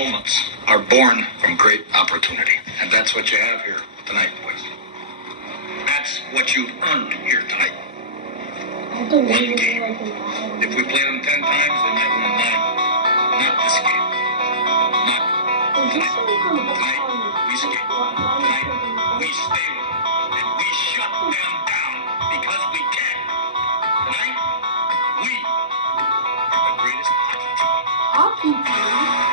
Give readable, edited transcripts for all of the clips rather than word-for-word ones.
moments are born from great opportunity. And that's what you have here tonight, boys. That's what you've earned here tonight. One game. If we play them 10 times, they might win 9. Not this game. Not tonight. Tonight, we skate. Tonight, we stay with them. And we shut them down because we can. Tonight, we are the greatest hockey team.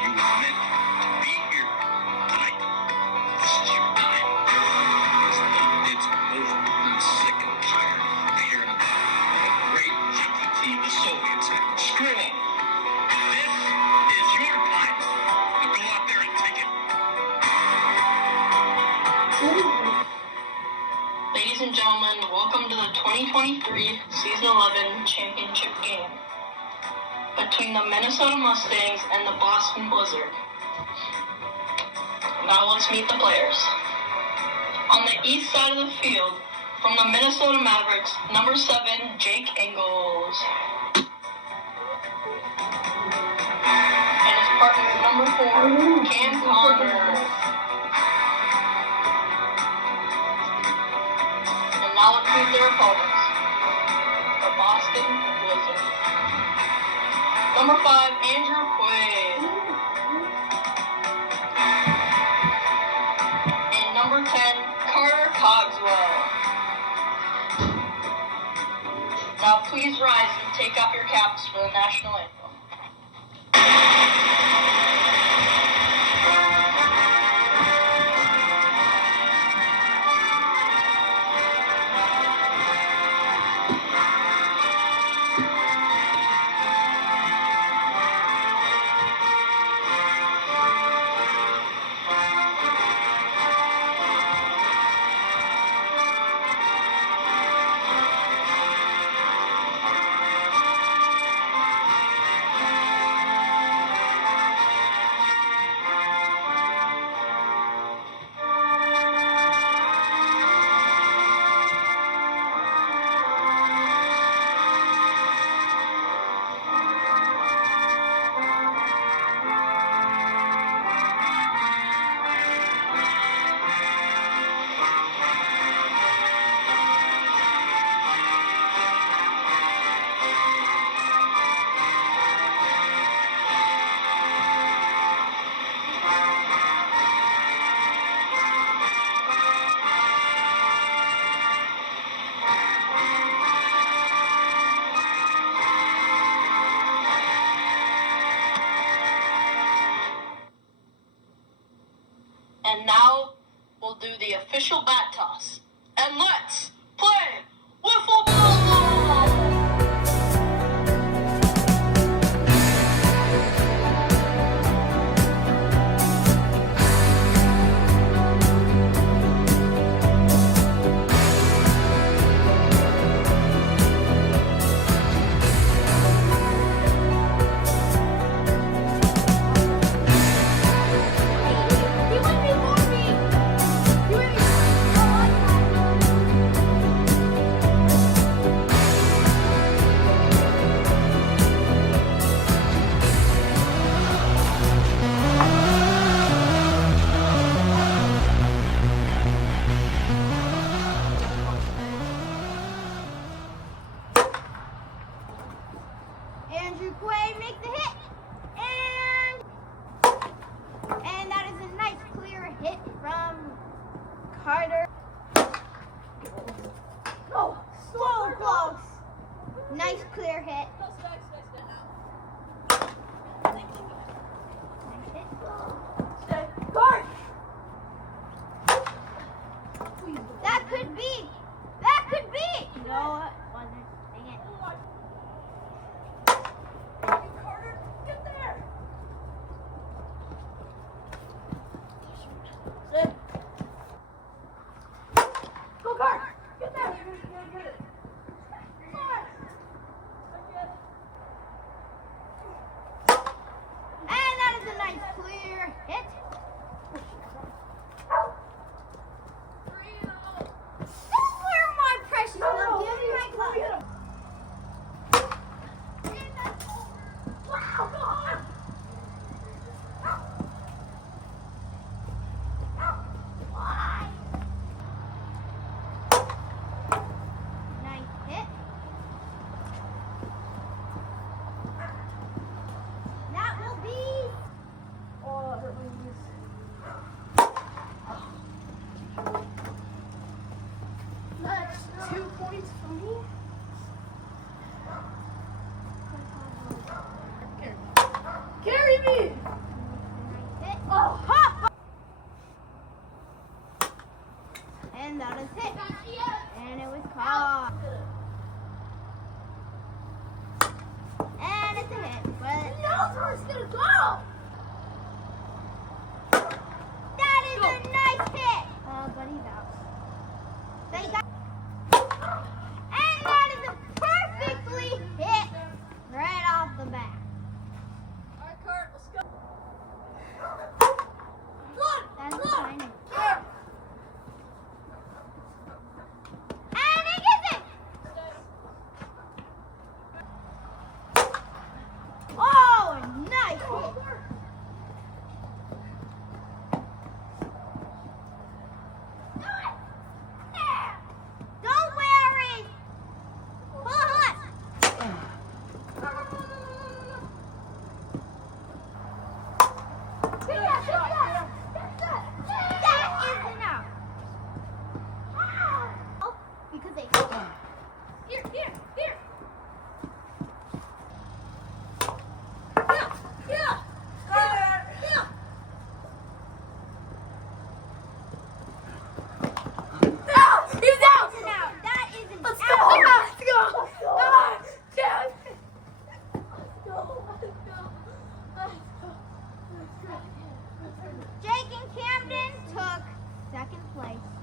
You were meant to be here tonight. This is your time. It's over. I'm sick and tired of hearing about a great hockey team the Soviets had. Screw them. This is your time to go out there and take it. Ladies and gentlemen, welcome to the 2023 Season 11 Championship game between the Minnesota Mustangs and the Boston Blizzard. Now let's meet the players. On the east side of the field, from the Minnesota Mavericks, number 7, Jake Ingles. And his partner, number 4, Cam Connor. And now let's meet their opponents, the Boston Blizzard. Number 5, Andrew Quaid. And number 10, Carter Cogswell. Now please rise and take off your caps for the national anthem. And now we'll do the official bat toss. And let's play wiffle ball! Andrew Quaid make the hit, and that is a nice clear hit from Carter. Oh, so close. Nice clear hit. Nice hit. Guard. That could be. That could be. You know what? Dang it. Carter, get there! Sit. Go, Carter! Get there! Get it! Come on! Carter's gonna go. That is a nice hit. But he's out. They got. And that is a perfectly hit right off the bat. All right, Cart, let's go. That's Run, fine. run. And he gets it. Oh, nice hit. Don't worry. Hold on. That is enough. Because they. Here. Yeah. He's out. Now, that is an Let's out. go. Let's go. Come on. Let's go. Jake and Camden took second place.